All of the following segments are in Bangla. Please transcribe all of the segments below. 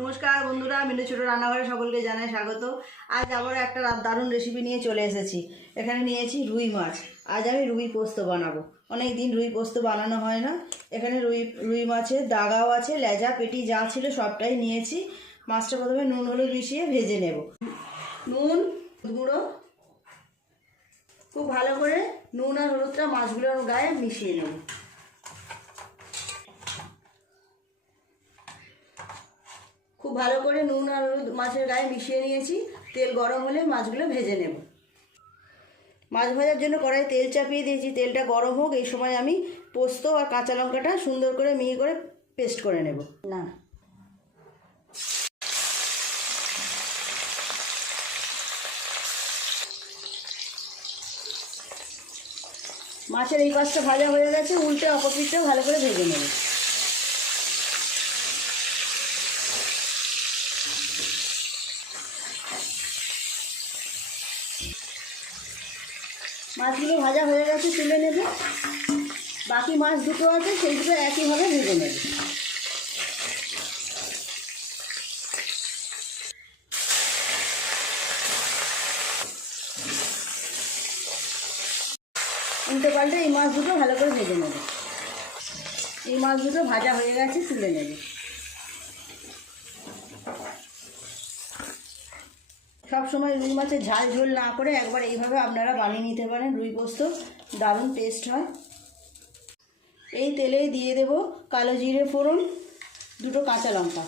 নমস্কার বন্ধুরা, মিনু ছোট রান্নাঘরে সকলকে জানাই স্বাগত। আজ আবার একটা দারুণ রেসিপি নিয়ে চলে এসেছি। এখানে নিয়েছি রুই মাছ। আজ আমি রুই পোস্ত বানাবো। অনেক দিন রুই পোস্ত বানানো হয় না। এখানে রুই মাছের দাগাও আছে, লেজা পেটি যা ছিল সবটাই নিয়েছি। মাছটা প্রথমে নুন হলুদ মিশিয়ে ভেজে নেব। নুন গুঁড়ো খুব ভালো করে নুন আর হলুদটা মাছগুলোর গায়ে মিশিয়ে নেব। খুব ভালো করে নুন আর হলুদ মাছের গায়ে মিশিয়ে নিয়েছি। তেল গরম হলে মাছগুলো ভেজে নেব। মাছ ভাজার জন্য কড়াই তেল চাপিয়ে দিয়েছি। তেলটা গরম হোক, এই সময় আমি পোস্ত আর কাঁচা লঙ্কাটা সুন্দর করে মিহি করে পেস্ট করে নেব। না মাছের এই পাশটা ভাজা হয়ে গেছে, উল্টে অপর পিঠটাও ভালো করে ভেজে নেব। মাছগুলো ভাজা হয়ে গেছে, তুলে নেব। বাকি মাছ দুটো আছে, সেই দুটো একইভাবে ভেজে নেব। উল্টে পাল্টে এই মাছ দুটো ভালো করে ভেজে নেব। এই মাছ দুটো ভাজা হয়ে গেছে, তুলে নেব। সব সময় রুই মাছের ঝাল ঝোল না করে একবার এইভাবে আপনারা বানিয়ে নিতে পারেন। রুই পোস্ত দারুণ টেস্ট হয়। এই তেলেই দিয়ে দেব কালো জিরে ফোড়ন, দুটো কাঁচা লঙ্কা,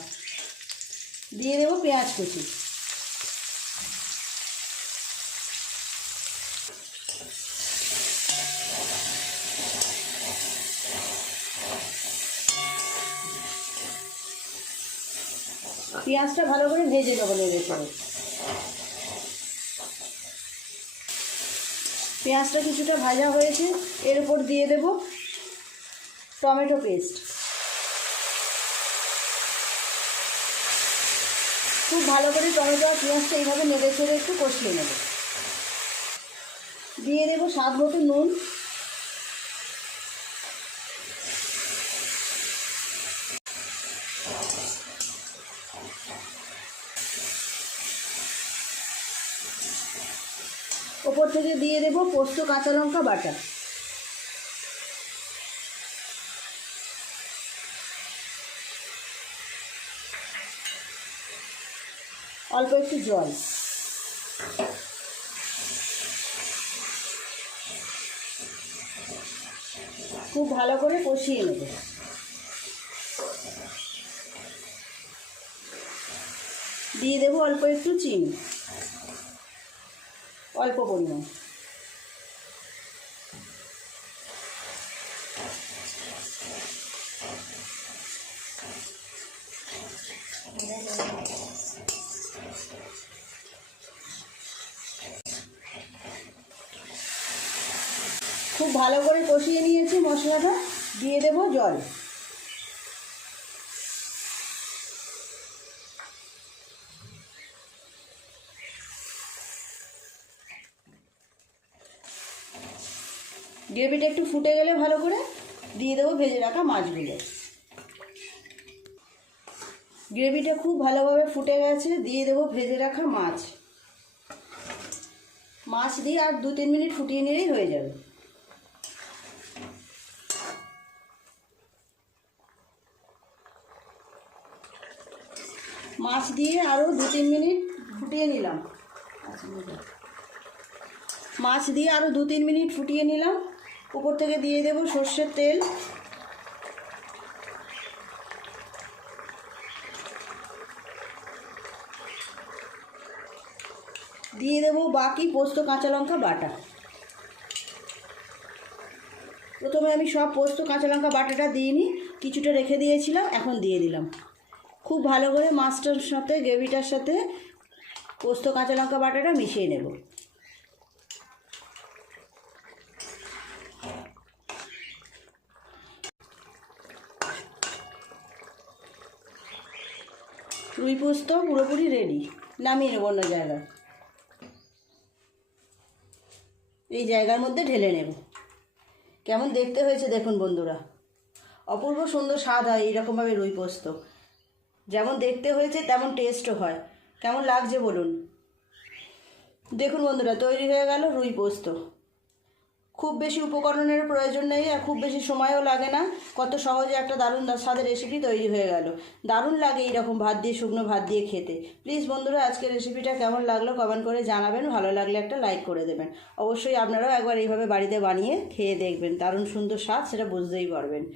দিয়ে দেব পেঁয়াজ কুচি, পেঁয়াজটা ভালো করে ভেজে নেবো। নেড়ে করে পেঁয়াজটা কিছুটা ভাজা হয়েছে, এর উপর দিয়ে দেব টমেটো পেস্ট। খুব ভালো করে টমেটো আর পেঁয়াজটা এইভাবে নেড়ে চেড়ে একটু কষিয়ে নেব। দিয়ে দেব স্বাদ মতো নুন, ওপর থেকে দিয়ে দেব পোস্ত কাঁচা লঙ্কা বাটা, অল্প একটু জল, খুব ভালো করে কষিয়ে নেব। দিয়ে দেব অল্প একটু চিনি, অল্প পরিমাণ। খুব ভালো করে কষিয়ে নিয়েছি মশলাটা, দিয়ে দেব জল। গ্রেভিটা একটু ফুটে গেলে ভালো করে দিয়ে দেবো ভেজে রাখা মাছগুলো। গ্রেভিটা খুব ভালোভাবে ফুটে গেছে, দিয়ে দেবো ভেজে রাখা মাছ। মাছ দিয়ে আর 2-3 মিনিট ফুটিয়ে নিলেই হয়ে যাবে। মাছ দিয়ে আরও 2-3 মিনিট ফুটিয়ে নিলাম। মাছ দিয়ে আরও 2-3 মিনিট ফুটিয়ে নিলাম। উপর থেকে দিয়ে দেব সর্ষের তেল, দিয়ে দেব বাকি পোস্ত কাঁচা লঙ্কা বাটা। প্রথমে আমি সব পোস্ত কাঁচা লঙ্কা বাটাটা দিইনি, কিছুটা রেখে দিয়েছিলাম, এখন দিয়ে দিলাম। খুব ভালো করে মাছটার সাথে গ্রেভিটার সাথে পোস্ত কাঁচা লঙ্কা বাটাটা মিশিয়ে নেব। রুই পোস্ত পুরোপুরি রেডি, নামিয়ে নেব অন্য জায়গায়। এই জায়গার মধ্যে ঢেলে নেব। কেমন দেখতে হয়েছে দেখুন বন্ধুরা, অপূর্ব সুন্দর স্বাদ হয় এইরকমভাবে রুই পোস্ত। যেমন দেখতে হয়েছে তেমন টেস্টও হয়। কেমন লাগছে বলুন। দেখুন বন্ধুরা, তৈরি হয়ে গেল রুই পোস্ত। খুব বেশি উপকরণের প্রয়োজন নেই আর খুব বেশি সময়ও লাগে না। কত সহজে একটা দারুণ স্বাদের রেসিপি তৈরি হয়ে গেল। দারুণ লাগে এইরকম ভাত দিয়ে, শুকনো ভাত দিয়ে খেতে। প্লিজ বন্ধুরা, আজকের রেসিপিটা কেমন লাগলো কমেন্ট করে জানাবেন। ভালো লাগলে একটা লাইক করে দেবেন। অবশ্যই আপনারাও একবার এইভাবে বাড়িতে বানিয়ে খেয়ে দেখবেন। দারুণ সুন্দর স্বাদ, সেটা বুঝতেই পারবেন।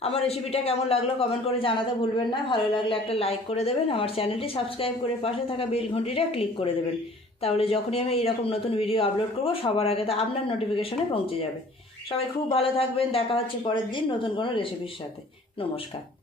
আমার রেসিপিটা কেমন লাগলো কমেন্ট করে জানাতে ভুলবেন না। ভালো লাগলে একটা লাইক করে দেবেন। আমার চ্যানেলটি সাবস্ক্রাইব করে পাশে থাকা বেল ঘন্টিটা ক্লিক করে দেবেন। তাহলে যখনই আমি এইরকম নতুন ভিডিও আপলোড করব সবার আগে তা আপনার নোটিফিকেশনে পৌঁছে যাবে। সবাই খুব ভালো থাকবেন। দেখা হচ্ছে পরের দিন নতুন কোনো রেসিপির সাথে। নমস্কার।